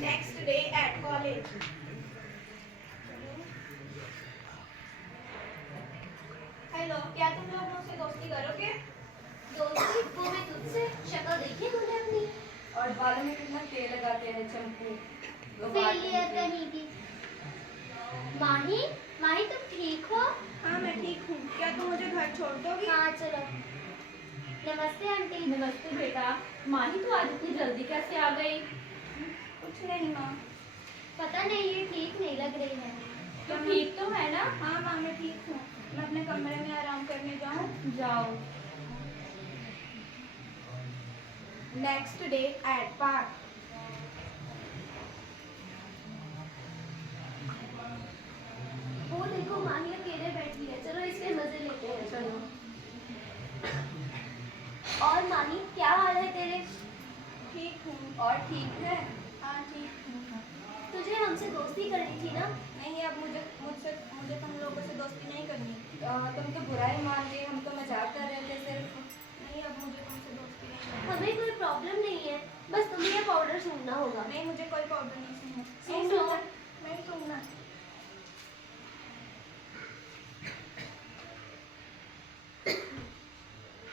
Next day at college. Hello, क्या तुम लोग मुझसे दोस्ती करोगे? दोस्ती वो मैं तुझसे शक्ल देखी तूने अपनी और बालों में कितना तेल लगाते हैं चंपू। फेलियर कहीं की। माही माही तुम ठीक हो? हाँ मैं ठीक हूँ। क्या तुम मुझे घर छोड़ दोगी? हाँ चलो। नमस्ते आंटी। नमस्ते बेटा। माही तू आज इतनी जल्दी कैसे आ गई? कुछ नहीं माँ। पता नहीं ये ठीक नहीं लग रही है। तो ठीक तो है ना? हाँ माँ मैं ठीक हूँ। मैं अपने कमरे में आराम करने जाऊँ? जाओ। Next day at park. वो देखो माही अकेले बैठी है, चलो इसके मजे लेते हैं। चलो। और माही क्या हाल है तेरे? ठीक हूँ। और ठीक है? हाँ ठीक हूँ। तुझे हमसे दोस्ती करनी थी ना? नहीं अब मुझे तुम लोगों से दोस्ती नहीं करनी। तुम तो बुरा ही मान गए, हम तो मजाक कर रहे थे सिर्फ। नहीं अब मुझे तुमसे दोस्ती नहीं करनी। हमें कोई प्रॉब्लम नहीं है, बस तुम्हें ये पाउडर सूंघना होगा। नहीं मुझे कोई पाउडर नहीं सुनना। सूंघ लो। नहीं सुनना।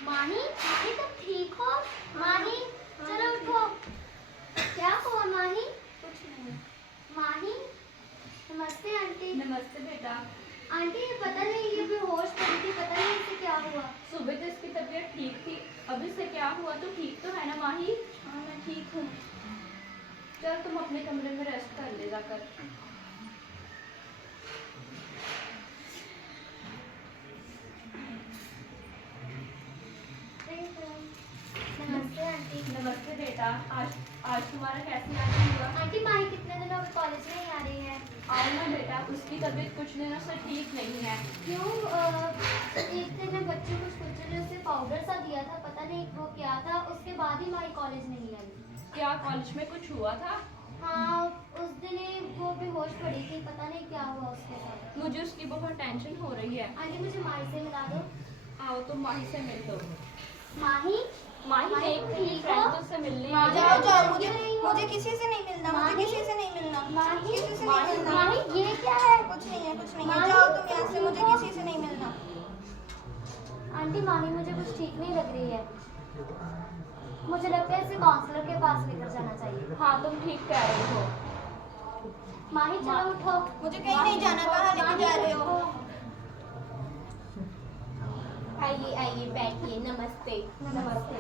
माही माही तुम ठीक हो? माही चलो उठो। क्या हुआ माही? कुछ नहीं। माही नमस्ते आंटी। नमस्ते बेटा। आंटी ये पता नहीं ये बेहोश पड़ी थी, पता नहीं इसे क्या हुआ। सुबह तो इसकी तबीयत ठीक थी, अभी से क्या हुआ? तो ठीक तो है ना माही? हाँ मैं ठीक हूँ। चल तुम अपने कमरे में रेस्ट कर ले जाकर। नमस्ते आंटी। नमस्ते बेटा। आज तुम्हारा कैसे याद हुआ? आंटी माही कितने दिनों से कॉलेज नहीं आ रही है। आओ ना बेटा, उसकी तबीयत कुछ दिनों से ठीक नहीं है। क्यों? एक दिन मैं बच्चे को स्कूल में उसे पाउडर सा दिया था, पता नहीं वो क्या था, उसके बाद ही माही कॉलेज नहीं आई। क्या कॉलेज में कुछ हुआ था? हाँ उस दिन ही वो बेहोश पड़ी थी, पता नहीं क्या हुआ उसके साथ। मुझे उसकी बहुत टेंशन हो रही है। आंटी मुझे माही से मिला दो। आओ तुम माही से मिल लो। माही माही माही, एक ठीक मेरी हो? फ्रेंड तो से मिलने माही, आई है। जाओ जाओ मुझे मुझे किसी से नहीं मिलना। मुझे माही? किसी से नहीं मिलना। माही किसी से नहीं मिलना। माही ये क्या है? कुछ नहीं है कुछ नहीं है। माही? जाओ तुम यहाँ से। मुझे किसी से नहीं मिलना। आंटी माही मुझे कुछ ठीक नहीं लग रही है, मुझे लगता है इसे काउंसलर के पास लेकर जाना चाहिए। हाँ तुम ठीक कह रही हो। माही चलो उठो। मुझे कहीं नहीं जाना। कहाँ लेके जा रहे हो? आइए आइए बैठिए। नमस्ते। नमस्ते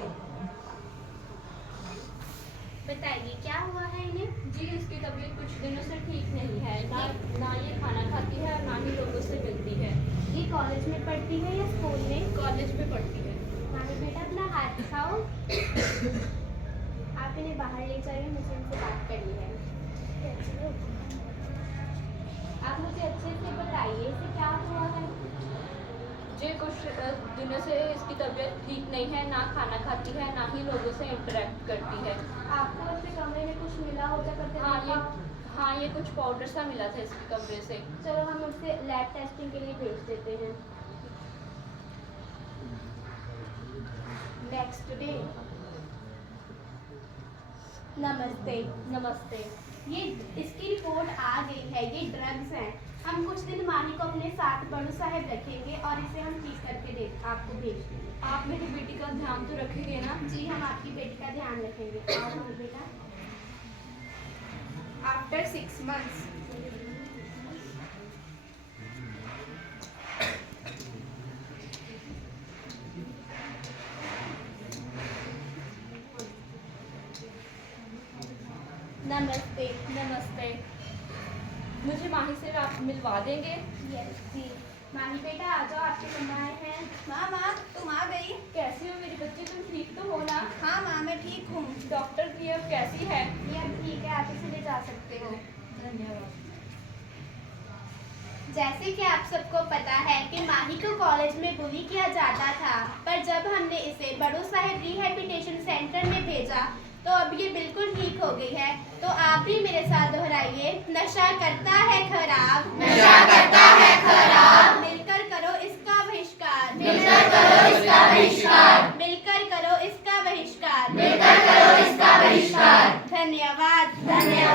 बताइए क्या हुआ है इन्हें? जी, इसकी तबीयत कुछ दिनों से ठीक नहीं है। ना ये खाना खाती है और ना ही लोगों से मिलती है। ये कॉलेज में पढ़ती है या स्कूल में? कॉलेज में पढ़ती है। माही बेटा अपना हाथ दिखाओ। आप इन्हें बाहर ले जाइए, मुझे इनसे बात करनी है। आप मुझे अच्छे से बताइए इसे क्या हुआ है? जी, कुछ दिनों से इसकी तबीयत ठीक नहीं है, ना खाना खाती है ना ही लोगों से इंटरेक्ट करती है। आपको उसके कमरे में कुछ मिला हो क्या करके देखा? हाँ ये कुछ पाउडर सा मिला था इसके कमरे से। चलो हम उसे लैब टेस्टिंग के लिए भेज देते हैं। Next day. नमस्ते। नमस्ते। ये इसकी रिपोर्ट आ गई है, ये ड्रग्स हैं। हम कुछ दिन माही को अपने साथ बड़ू साहब रखेंगे और इसे हम ठीक करके आपको भेज देंगे। आप मेरी बेटी का ध्यान तो रखेंगे ना? जी हम आपकी बेटी का ध्यान रखेंगे। आओ माही बेटा। After 6 months. नमस्ते। नमस्ते। मुझे माही से आप मिलवा देंगे? यस जी। माही बेटा आ जाओ, आपके मम्मा आए हैं। माँ तुम आ गई? कैसी हो मेरी बच्ची, तुम ठीक तो हो ना? हाँ माँ मैं ठीक हूँ। डॉक्टर की अब कैसी है? ये अब ठीक है, आप इसे ले जा सकते हो। धन्यवाद। जैसे कि आप सबको पता है कि माही को कॉलेज में बुली किया जाता था, पर जब हमने इसे बड़ू साहब रिहैबिलिटेशन सेंटर में भेजा तो अब ये बिल्कुल ठीक हो गई है। तो आप भी मेरे साथ दोहराइए, नशा करता है खराब, नशा करता है खराब, मिलकर करो इसका बहिष्कार, मिलकर करो इसका बहिष्कार, मिलकर करो इसका बहिष्कार, मिलकर करो इसका बहिष्कार। धन्यवाद। धन्यवाद।